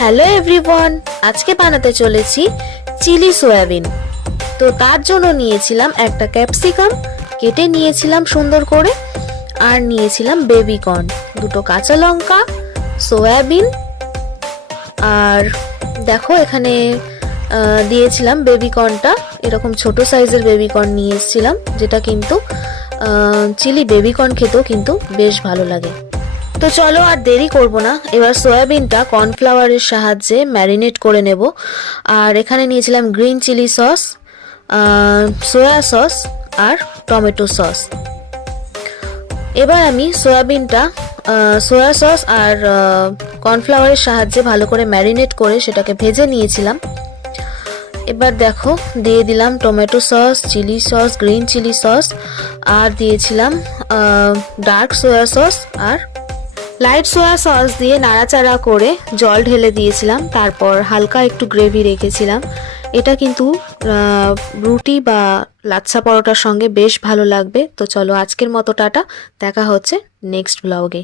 Hello everyone, আজকে বানাতে চলেছি চিলি সয়াবিন। তো তার জন্য নিয়েছিলাম একটা ক্যাপসিকাম, কেটে নিয়েছিলাম সুন্দর করে, আর নিয়েছিলাম বেবি কর্ন, দুটো কাঁচা লঙ্কা, সয়াবিন, আর দেখো এখানে দিয়েছিলাম বেবি কর্নটা। এরকম ছোট সাইজের বেবি কর্ন নিয়ে এসেছিলাম, যেটা কিন্তু চিলি বেবি কর্ন খেতেও কিন্তু বেশ ভালো লাগে। তো চলো আর দেরি করব না, এবার সয়াবিনটা কর্নফ্লাওয়ারের সাহায্যে ম্যারিনেট করে নেব। আর এখানে নিয়েছিলাম green chilli sauce, soya sauce আর টমেটো সস। এবার আমি সয়াবিনটা সয়া সস আর কর্নফ্লাওয়ারের সাহায্যে ভালো করে ম্যারিনেট করে সেটাকে ভেজে নিয়েছিলাম। এবার দেখো দিয়ে দিলাম tomato sauce, chilli sauce, green chilli sauce, আর দিয়েছিলাম ডার্ক সয়া সস আর লাইট সয়া সস দিয়ে নাড়াচাড়া করে জল ঢেলে দিয়েছিলাম। তারপর হালকা একটু গ্রেভি রেখেছিলাম। এটা কিন্তু রুটি বা লাচ্ছা পরোটার সঙ্গে বেশ ভালো লাগবে। তো চলো আজকের মতো টাটা, দেখা হচ্ছে নেক্সট ব্লগে।